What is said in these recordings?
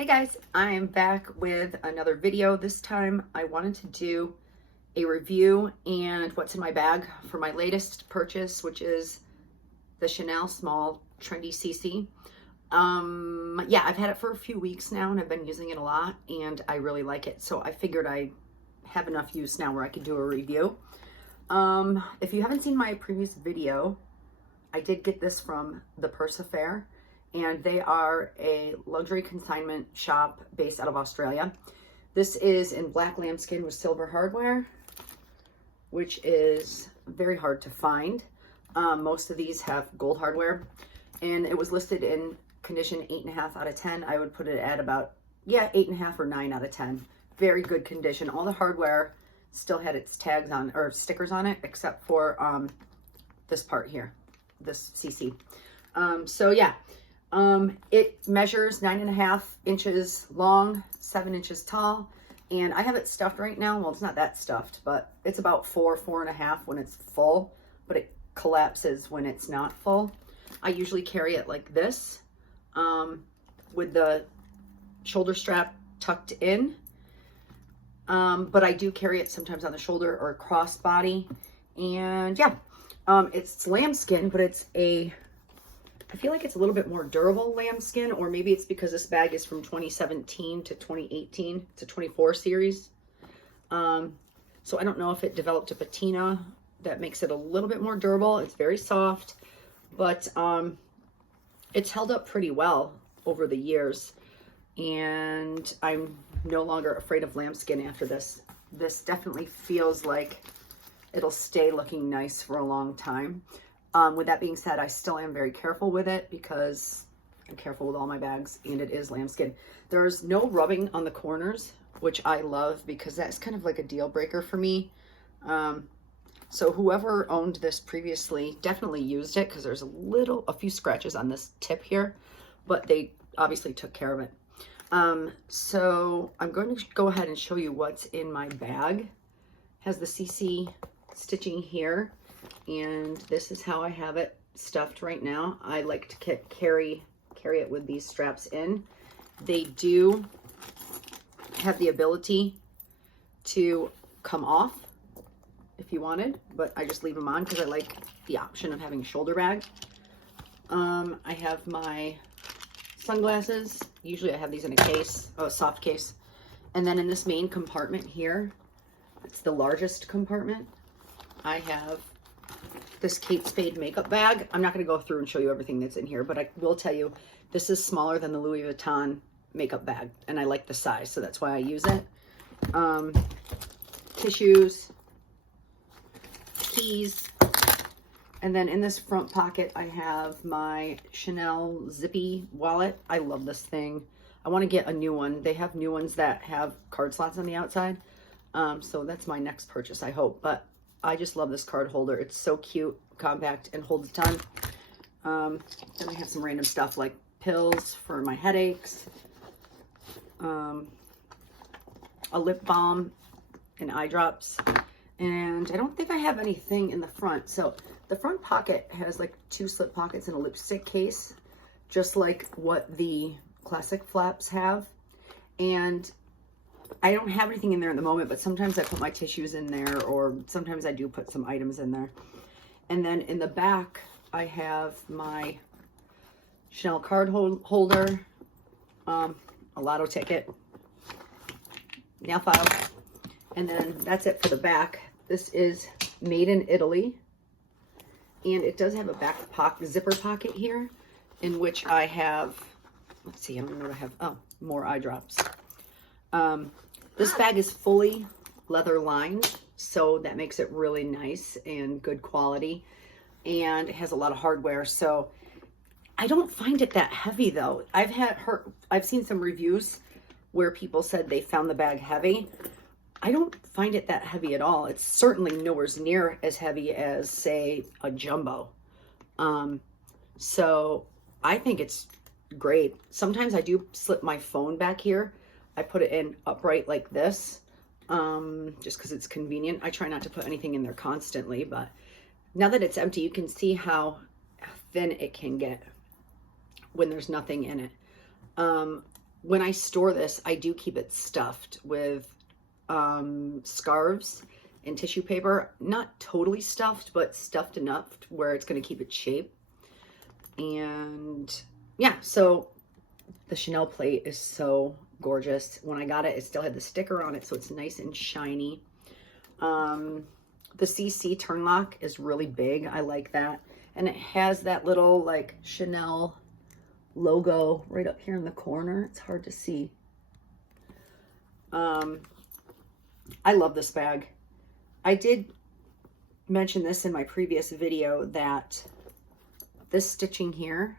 Hey guys, I am back with another video. This time I wanted to do a review and what's in my bag for my latest purchase, which is the Chanel Trendy CC. Yeah, I've had it for a few weeks now and I've been using it a lot and I really like it. So I figured I have enough use now where I could do a review. If you haven't seen my previous video, I did get this from the Purse Affair. And they are a luxury consignment shop based out of Australia. This is in black lambskin with silver hardware, which is very hard to find. Most of these have gold hardware, and it was listed in condition 8.5 out of 10. I would put it at about, 8.5 or 9 out of 10. Very good condition. All the hardware still had its tags on, or stickers on it, except for this part here, this CC. So yeah. It measures 9.5 inches long, 7 inches tall, and I have it stuffed right now. Well, it's not that stuffed, but it's about 4.5 when it's full, but it collapses when it's not full. I usually carry it like this, with the shoulder strap tucked in, but I do carry it sometimes on the shoulder or crossbody, and yeah, it's lambskin, but I feel like it's a little bit more durable lambskin, or maybe it's because this bag is from 2017 to 2018. It's a 24 series. So I don't know if it developed a patina that makes it a little bit more durable. It's very soft, but it's held up pretty well over the years. And I'm no longer afraid of lambskin after this. This definitely feels like it'll stay looking nice for a long time. With that being said, I still am very careful with it because I'm careful with all my bags, and it is lambskin. There's no rubbing on the corners, which I love because that's kind of like a deal breaker for me. So whoever owned this previously definitely used it because there's a few scratches on this tip here, but they obviously took care of it. So I'm going to go ahead and show you what's in my bag. It has the CC stitching here. And this is how I have it stuffed right now. I like to carry it with these straps in. They do have the ability to come off if you wanted, but I just leave them on because I like the option of having a shoulder bag. I have my sunglasses. Usually I have these in a case, a soft case. And then in this main compartment here, it's the largest compartment, I have this Kate Spade makeup bag. I'm not going to go through and show you everything that's in here, but I will tell you this is smaller than the Louis Vuitton makeup bag, and I like the size, so that's why I use it. Tissues, keys, and then in this front pocket I have my Chanel zippy wallet. I love this thing. I want to get a new one. They have new ones that have card slots on the outside, so that's my next purchase, I hope. But I just love this card holder. It's so cute, compact, and holds a ton. Then I have some random stuff like pills for my headaches, a lip balm, and eye drops. And I don't think I have anything in the front. So the front pocket has like 2 slip pockets and a lipstick case, just like what the classic flaps have. And I don't have anything in there at the moment, but sometimes I put my tissues in there, or sometimes I do put some items in there. And then in the back, I have my Chanel card holder, a lotto ticket, nail file, and then that's it for the back. This is made in Italy, and it does have a back zipper pocket here, in which I have, let's see, I don't know what I have. Oh, more eye drops. This bag is fully leather lined, so that makes it really nice and good quality, and it has a lot of hardware. So I don't find it that heavy though. I've seen some reviews where people said they found the bag heavy. I don't find it that heavy at all. It's certainly nowhere near as heavy as, say, a jumbo. So I think it's great. Sometimes I do slip my phone back here. I put it in upright like this, just because it's convenient. I try not to put anything in there constantly, but now that it's empty, you can see how thin it can get when there's nothing in it. when I store this, I do keep it stuffed with scarves and tissue paper. Not totally stuffed, but stuffed enough where it's going to keep its shape. And yeah, so the Chanel plate is so gorgeous. When I got it, it still had the sticker on it, so it's nice and shiny. The CC turn lock is really big. I like that. And it has that little like Chanel logo right up here in the corner. It's hard to see. I love this bag. I did mention this in my previous video that this stitching here,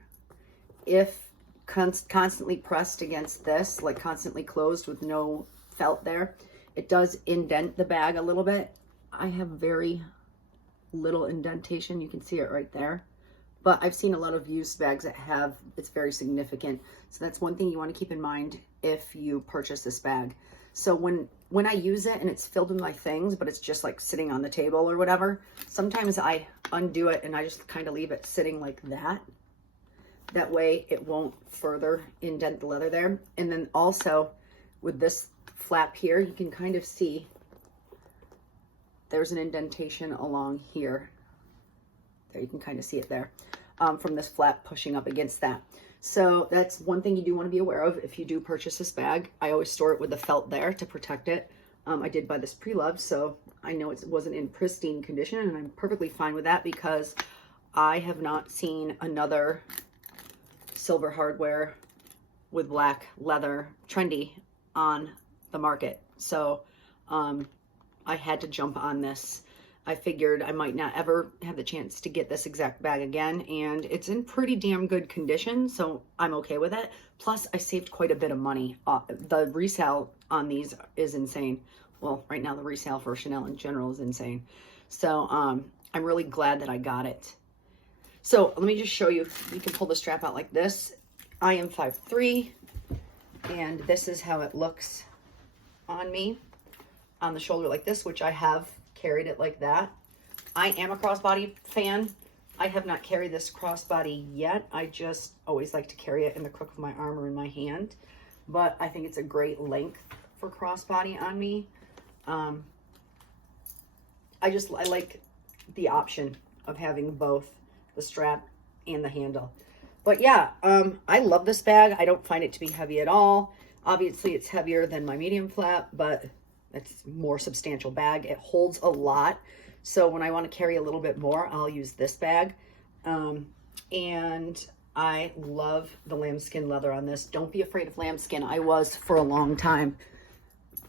if constantly pressed against this, like constantly closed with no felt there, it does indent the bag a little bit. I have very little indentation. You can see it right there. But I've seen a lot of used bags that have, it's very significant. So that's one thing you want to keep in mind if you purchase this bag. So when I use it and it's filled with my things, but it's just like sitting on the table or whatever, sometimes I undo it and I just kind of leave it sitting like that. That way it won't further indent the leather there. And then also with this flap here, you can kind of see there's an indentation along here. There, you can kind of see it there from this flap pushing up against that. So that's one thing you do want to be aware of if you do purchase this bag. I always store it with the felt there to protect it. I did buy this pre-loved, so I know it wasn't in pristine condition, and I'm perfectly fine with that because I have not seen another silver hardware with black leather trendy on the market. So I had to jump on this. I figured I might not ever have the chance to get this exact bag again, and it's in pretty damn good condition, so I'm okay with it. Plus, I saved quite a bit of money. The resale on these is insane. Well, right now the resale for Chanel in general is insane. So I'm really glad that I got it. So let me just show you. You can pull the strap out like this. I am 5'3", and this is how it looks on me, on the shoulder like this, which I have carried it like that. I am a crossbody fan. I have not carried this crossbody yet. I just always like to carry it in the crook of my arm or in my hand, but I think it's a great length for crossbody on me. I like the option of having both the strap and the handle. But yeah, I love this bag. I don't find it to be heavy at all. Obviously it's heavier than my medium flap, but it's more substantial bag. It holds a lot. So when I want to carry a little bit more, I'll use this bag. And I love the lambskin leather on this. Don't be afraid of lambskin. I was for a long time.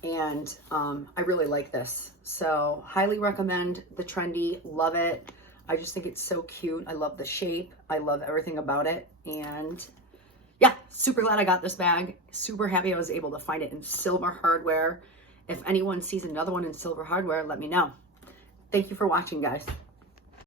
And I really like this. So highly recommend the Trendy. Love it. I just think it's so cute. I love the shape. I love everything about it. And yeah, super glad I got this bag. Super happy I was able to find it in silver hardware. If anyone sees another one in silver hardware, let me know. Thank you for watching, guys.